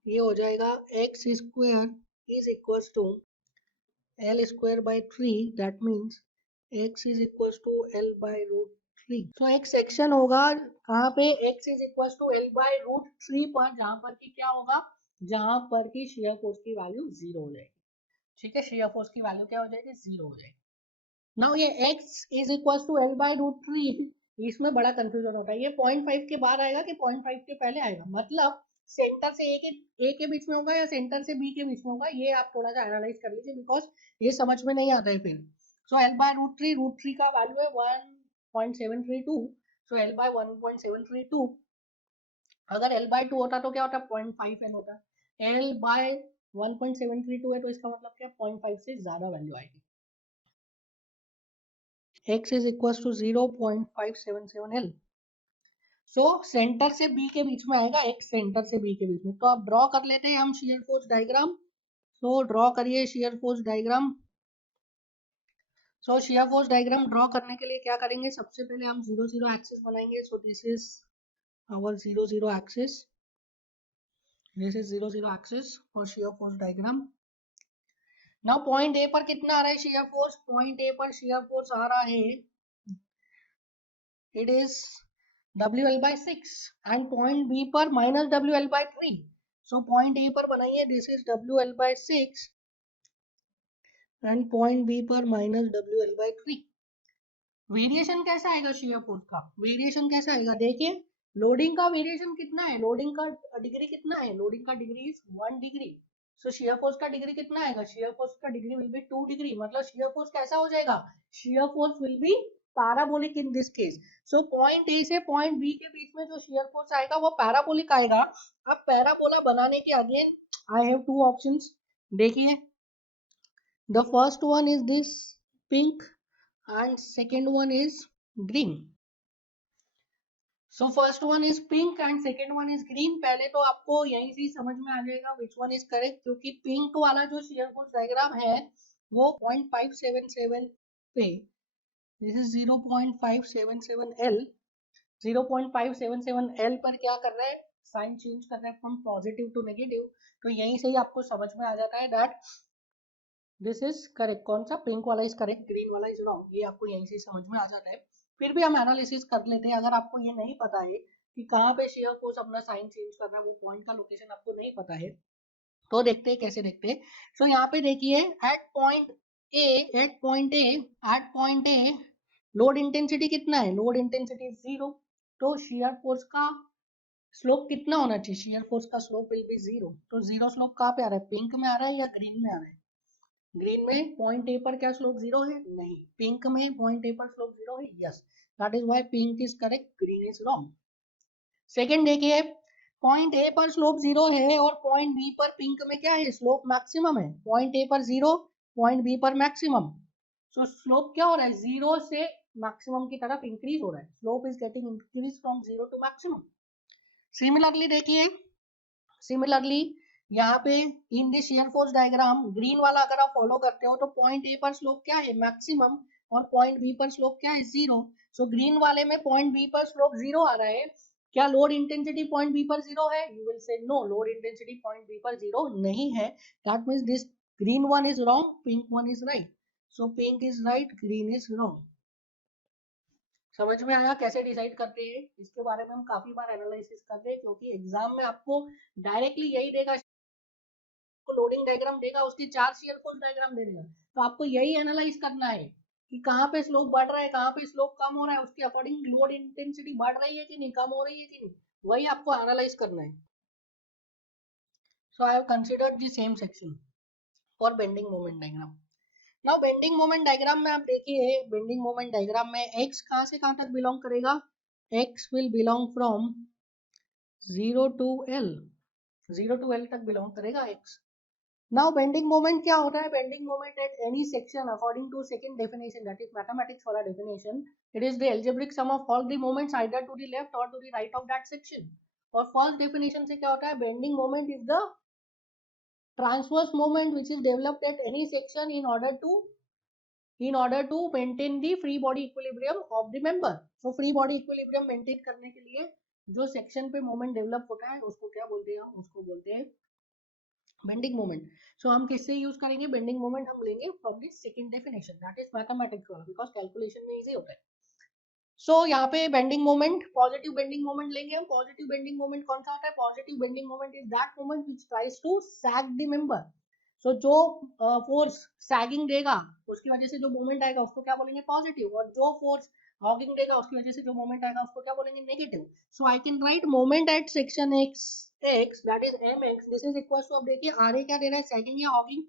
ये हो जाएगा x square is equals to L square by 3, that means x is equals to L by root 3। so एक section होगा कहाँ पे, x is equals to L by root 3 पर, जहाँ पर की क्या होगा, जहाँ पर की शेयर फोर्स की वैल्यू 0 हो जाएगी। ठीक है, शेयर फोर्स की वैल्यू क्या हो जाएगी, 0 हो जाएगी। नाउ ये x is equals to L by root 3, इसमें बड़ा कंफ्यूजन होता है, ये 0.5 के बाद आएगा कि 0.5 के पहले आएगा, मतलब सेंटर से ए के बीच में होगा या सेंटर से बी के बीच में होगा, ये आप थोड़ा सा एनालाइज कर लीजिए बिकॉज ये समझ में नहीं आता है फिर। सो L by root 3 का वैल्यू है 1.732, सो L by 1.732, अगर L by 2 होता तो क्या होता, 0.5 L होता, L by 1.732 है तो इसका मतलब क्या, 0.5 से ज्यादा वैल्यू आएगी। x is equals to 0.577 L। So centre से बी के बीच में आएगा, x सेंटर से बी के बीच में, तो अब ड्रॉ कर लेते हैं हम shear force diagram. So draw करिए shear force diagram. So shear force diagram draw करने के लिए क्या करेंगे, सबसे पहले हम 0 0 एक्सिस बनाएंगे। So this is our 0 0 axis, this is 0 0 axis for shear force diagram. Now point A पर कितना आ रहा है शेयर फोर्स, पॉइंट ए पर शेयर फोर्स आ रहा है, it is WL by 6 and point B पर minus WL by 3। So point A पर बनाइए, this is WL by 6 and point B पर minus WL by 3। वेरिएशन कैसा आएगा शेयर फोर्स का, वेरिएशन कैसा आएगा, देखिए लोडिंग का वेरिएशन कितना है, लोडिंग का डिग्री कितना है, लोडिंग का degree is 1 degree. So shear force का डिग्री कितना आएगा, शेयर फोर्स का डिग्री विल बी 2 डिग्री, मतलब शेयर फोर्स कैसा हो जाएगा, shear force will be parabolic in this case. So point A से पॉइंट बी के बीच में जो शेयर फोर्स आएगा वो पैराबोलिक आएगा। अब पैराबोला बनाने के again I have two options. देखिए, the first one is this pink and second one is green. So first one is pink and second one is green. पहले तो आपको यहीं से समझ में आ जाएगा विच वन इज करेक्ट, क्योंकि पिंक वाला जो शेयर फोर्स डायग्राम है वो 0.577 पे, दिस इज 0.577L, 0.577L पर क्या कर रहा है, साइन चेंज कर रहा है फ्रॉम पॉजिटिव टू नेगेटिव. तो यहीं से ही आपको समझ में आ जाता है दैट दिस इज करेक्ट. कौन सा, पिंक वाला इज करेक्ट, ग्रीन वाला इज रॉन्ग. ये आपको यहीं से समझ में आ जाता है. फिर भी हम एनालिसिस कर लेते हैं. अगर आपको ये नहीं पता है कि कहाँ पे शेयर फोर्स अपना साइन चेंज कर रहा है, वो पॉइंट का लोकेशन आपको नहीं पता है, तो देखते हैं कैसे देखते हैं. सो यहाँ पे देखिए, at point A, at point A load intensity कितना है, लोड इंटेंसिटी 0. तो शेयर फोर्स का स्लोप कितना होना चाहिए, शेयर फोर्स का स्लोप विल बी 0. तो 0 स्लोप कहाँ पे आ रहा है, पिंक में आ रहा है या ग्रीन में आ रहा है. ग्रीन में पॉइंट ए पर क्या स्लोप 0 है, नहीं. पिंक में पॉइंट ए पर स्लोप 0 है, yes. That is why pink is correct, green is wrong. Second देखिए, पॉइंट ए पर स्लोप 0 है और पॉइंट बी पर पिंक में क्या है, स्लोप मैक्सिमम है. पॉइंट ए पर 0, पॉइंट बी पर मैक्सिमम. सो स्लोप क्या हो रहा है, 0 से मैक्सिमम की तरफ इंक्रीज हो रहा है. Slope is getting increase from 0 to maximum. Similarly देखिए, सिमिलरली यहाँ पे in this shear force diagram, green वाला अगर आप फॉलो करते हो तो पॉइंट ए पर स्लोप क्या है, मैक्सिमम, और पॉइंट बी पर स्लोप क्या है, 0. सो ग्रीन वाले में पॉइंट बी पर स्लोप 0 आ रहा है. क्या लोड इंटेंसिटी पॉइंट बी पर 0 है, you will say no, load intensity point B पर 0 नहीं है. That means this green one is wrong, pink one is right. So pink is right, green is wrong. समझ में आया कैसे डिसाइड करते हैं, इसके बारे में हम काफी बार एनालिसिस करते हैं, क्योंकि एग्जाम में आपको डायरेक्टली यही देगा, लोडिंग डायग्राम देगा, उसके 4 शेयर फोर्स डायग्राम दे देगा. तो आपको यही एनालाइज करना है कि कहाँ पे स्लोप बढ़ रहा है, कहाँ पे स्लोप कम हो रहा है, उसके अकॉर्डिंग लोड इंटेंसिटी बढ़ रही है कि नहीं, कम हो रही है कि नहीं, वही आपको एनालाइज करना है. So I have considered the same section for bending moment diagram. Now bending moment diagram में आप देखिए, बेंडिंग मोमेंट डायग्राम में x कहाँ से कहाँ तक बिलोंग करेगा, x will belong from 0 to l, 0 to l तक बिलोंग करेगा x. Now bending moment क्या होता है, bending moment at any section according to second definition, that is mathematics वाला definition, it is the algebraic sum of all the moments either to the left or to the right of that section. और first definition से क्या होता है, bending moment is the transverse moment which is developed at any section in order to maintain the free body equilibrium of the member. So free body equilibrium maintain करने के लिए जो section पे moment develop होता है उसको क्या बोलते हैं, हम उसको बोलते हैं बेंडिंग मोमेंट. सो हम किससे यूज करेंगे, बेंडिंग मोमेंट हम लेंगे from the second definition, that is mathematics वाला, बिकॉज कैलकुलेशन में इजी होता है. सो यहाँ पे bending moment, positive bending moment लेंगे हम. पॉजिटिव बेंडिंग मोमेंट कौन सा होता है, positive bending moment is that moment which tries to sag the member. So जो फोर्स सैगिंग देगा उसकी वजह से जो मोमेंट आएगा उसको क्या बोलेंगे, पॉजिटिव. और जो फोर्स हॉगिंग देगा उसकी वजह से जो मोमेंट आएगा उसको क्या बोलेंगे, negative. So I can right moment at section x that is mx, this is equals to, अब देखिए आर ए क्या दे रहा है, सैगिंग या हॉगिंग.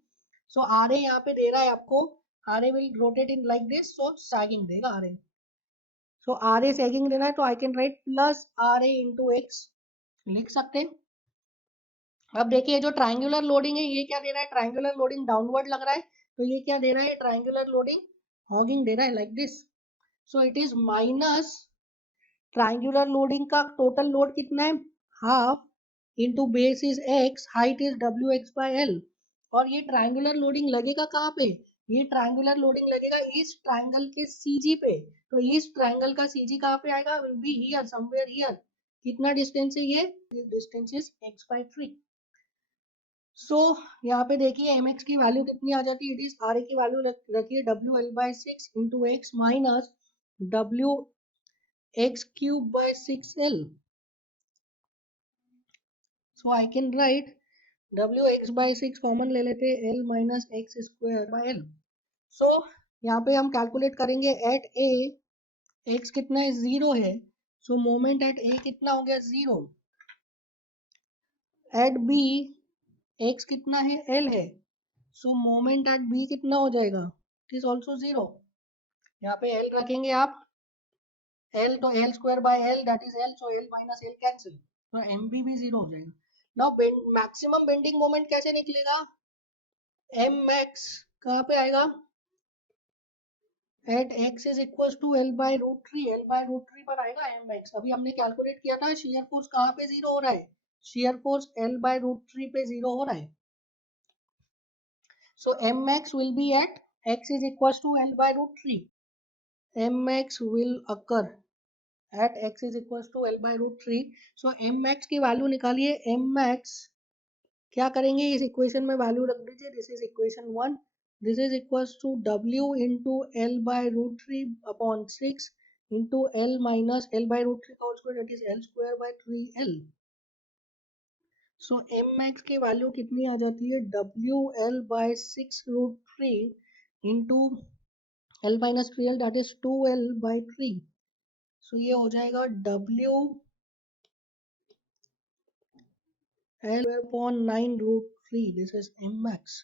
सो आर ए यहाँ पे दे रहा है आपको, R A will rotate in like this, so sagging देगा R A. So R A sagging देना है तो I can write plus R A into X, लिख सकते हैं. अब देखिए जो ट्रायंगुलर लोडिंग है ये क्या दे रहा है, ट्रायंगुलर लोडिंग डाउनवर्ड लग रहा है, तो ये क्या दे रहा है, ट्रायंगुलर लोडिंग हॉगिंग दे रहा है like this. So it is minus triangular loading का टोटल लोड कितना है, half into base is x, height is W x by L. और ये ट्रायंगुलर लोडिंग लगेगा कहाँ पे, ये ट्रायंगुलर लोडिंग लगेगा इस ट्रायंगल के सीजी पे. तो इस ट्रायंगल का सीजी कहाँ पे आएगा, will be here, somewhere here. कितना डिस्टेंस है ये, डिस्टेंस इज x by 3. सो यहाँ पे देखिए mx की वैल्यू कितनी आ जाती है, इट इज आर ए की वैल्यू रखिए WL by 6 into x minus WX cube by 6L. So I can write WX by 6 common ले लेते हैं, L minus X square by L. So यहाँ पे हम कैलकुलेट करेंगे एट ए, x कितना है, 0 है. सो मोमेंट एट ए कितना हो गया, 0. एट बी x कितना है, L है. सो मोमेंट एट बी कितना हो जाएगा, इट इज ऑल्सो 0. यहाँ पे L रखेंगे आप, L तो L square by L that is L, so L minus L cancel, तो एम बी भी 0 हो जाएगा. नाउ मैक्सिमम बेंडिंग मोमेंट कैसे निकलेगा, एम मैक्स कहाँ पे आएगा, at x is equal to L by root three, L by root three पर आएगा एम एक्स। अभी हमने कैलकुलेट किया था शेयर फोर्स कहाँ पे जीरो हो रहा है, shear force L by root three पे जीरो हो रहा है। So M X will be at x is equal to L by root three, M X will occur at x is equal to L by root three. So M X की value निकालिए, एम एक्स क्या करेंगे, इस equation में value रख दीजिए, this is equation one, this is equals to W into L by root 3 upon 6 into L minus L by root 3 का whole square, that is L square by 3L. So mx की value कितनी आ जाती है, WL by 6 root 3 into L minus 3L, that is 2L by 3. So ये हो जाएगा W L upon 9 root 3, this is mx.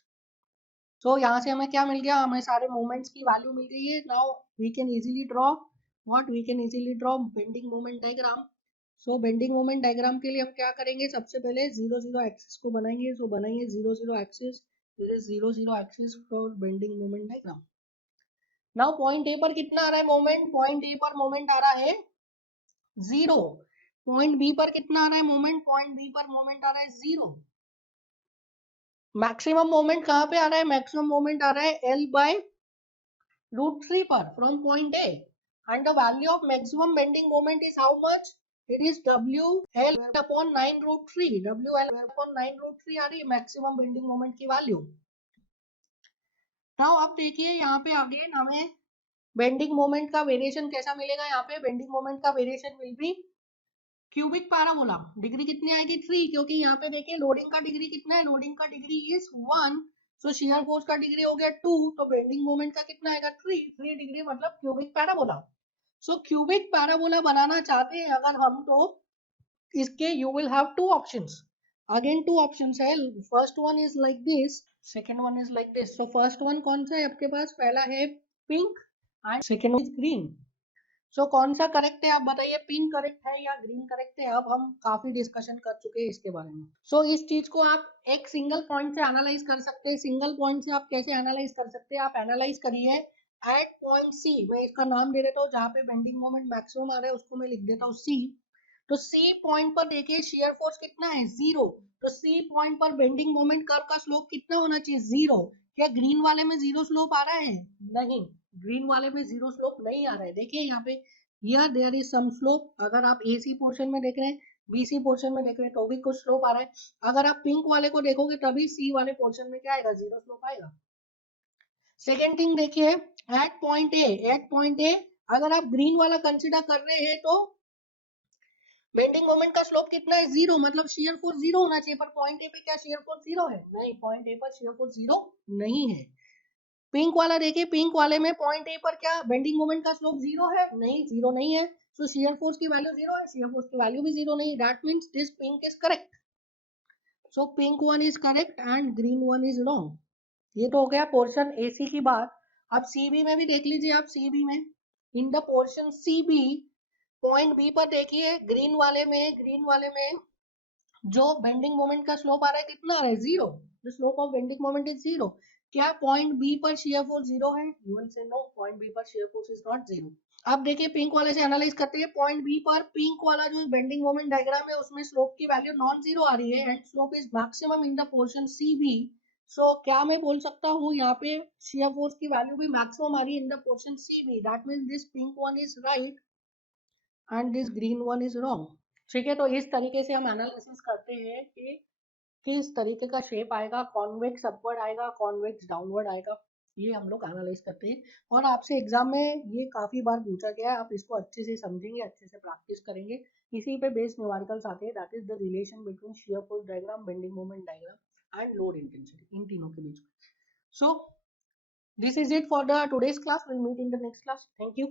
तो यहाँ से हमें क्या मिल गया, हमें सारे मोमेंट्स की वैल्यू मिल गई है। Now we can easily draw what, we can easily draw bending moment diagram. So bending moment diagram के लिए हम क्या करेंगे, सबसे पहले जीरो जीरो एक्सिस को बनाएंगे। सो बनाइए zero zero axis, this is zero zero axis for bending moment diagram. Now point A पर कितना आ रहा है मोमेंट, पॉइंट ए पर मोमेंट आ रहा है जीरो। पॉइंट बी पर कितना आ रहा है मोमेंट, पॉइंट बी पर मोमेंट आ रहा है जीरो। मैक्सिमम मोमेंट कहाँ पे आ रहा है, मैक्सिमम मोमेंट आ रहा है एल बाय रूट थ्री पर from point A, and the value of maximum bending moment is how much, it is W L upon 9 root three, W L upon 9 root three आ रही है maximum bending moment की वैल्यू। Now अब देखिए यहाँ पे अगेन हमें बेंडिंग मोमेंट का वेरिएशन कैसा मिलेगा, यहाँ पे बेंडिंग मोमेंट का variation will be cubic parabola. Degree कितनी आएगी 3, क्योंकि यहाँ पे देखिए लोडिंग का डिग्री कितना है, लोडिंग का degree is 1, so shear force का डिग्री हो गया 2, तो बेंडिंग मोमेंट का कितना आएगा 3 डिग्री, मतलब cubic parabola. So cubic parabola बनाना चाहते हैं अगर हम, तो इसके you will have two options, again two options है। First one is like this, second one is like this. So first one कौन सा है आपके पास, पहला है pink and second is green. So कौन सा करेक्ट है आप बताइए, पिंक करेक्ट है या ग्रीन करेक्ट है। अब हम काफी डिस्कशन कर चुके हैं इसके बारे में। सो इस चीज को आप एक सिंगल पॉइंट से एनालाइज कर सकते हैं। सिंगल पॉइंट से आप कैसे एनालाइज कर सकते हैं, आप एनालाइज करिए एट पॉइंट सी, मैं इसका नाम दे देता हूँ, जहाँ पे बेंडिंग मोमेंट मैक्सिमम आ रहा है उसको मैं लिख देता हूँ सी। तो सी पॉइंट पर देखिए शियर फोर्स कितना है, जीरो। तो सी पॉइंट पर बेंडिंग मोमेंट कर्व का स्लोप कितना होना चाहिए, जीरो। क्या ग्रीन वाले में जीरो स्लोप आ रहा है, नहीं, ग्रीन वाले में जीरो स्लोप नहीं आ रहा है। देखिए यहाँ पे here there is some slope, अगर आप AC पोर्शन में देख रहे हैं, BC पोर्शन में देख रहे हैं तो भी कुछ स्लोप आ रहा है। अगर आप पिंक वाले को देखोगे तभी C वाले पोर्शन में क्या आएगा, जीरो स्लोप आएगा। सेकेंड थिंग देखिए at point A, at point A अगर आप ग्रीन वाला कंसिडर कर रहे हैं तो बेंडिंग मोमेंट का स्लोप कितना है, जीरो, मतलब शियर फोर्स जीरो होना चाहिए। पर पॉइंट ए पे क्या शियर फोर्स जीरो है, नहीं, पॉइंट ए पर शियर फोर्स जीरो नहीं है। पिंक वाला देखिए, पिंक वाले में पॉइंट ए पर क्या बेंडिंग मोमेंट का स्लोप जीरो है, नहीं, जीरो नहीं है। सो शियर फोर्स की वैल्यू जीरो है, शियर फोर्स की वैल्यू भी जीरो नहीं, that means this pink is correct. So pink one is correct and green one is wrong. ये तो हो गया पोर्शन एसी की बात। अब सीबी में भी देख लीजिए, आप सीबी में in the portion CB point B पर देखिए, ग्रीन वाले में जो बेंडिंग मोमेंट का स्लोप आ रहा है कितना आ रहा है, zero. The slope of bending moment is zero. क्या पॉइंट बी पर शियर फोर्स जीरो है, you will say no, point B पर shear force is not zero. अब देखिए पिंक वाले से एनालाइज करते हैं। पॉइंट बी पर पिंक वाला जो बेंडिंग मोमेंट डायग्राम है उसमें स्लोप की वैल्यू नॉन जीरो आ रही है and slope is maximum in the portion C B. So क्या मैं बोल सकता हूँ यहाँ पे शियर फोर्स की वैल्यू भी मैक्सिमम आ रही है in the portion C B, that means this pink one is right and this green one is wrong. ठीक है, तो इस तरीके से हम एनालिसिस करते हैं कि किस तरीके का शेप आएगा, कॉन्वेक्स अपवर्ड आएगा, कॉन्वेक्स डाउनवर्ड आएगा, ये हम लोग एनालाइज करते हैं। और आपसे एग्जाम में ये काफी बार पूछा गया है, आप इसको अच्छे से समझेंगे, अच्छे से प्रैक्टिस करेंगे। इसी पे बेस्ड न्यूमेरिकल्स आते हैं, that is the relation between shear force diagram, bending moment diagram and load intensity, इन तीनों के बीच में। So this is it for the today's class, will meet in the next class, thank you.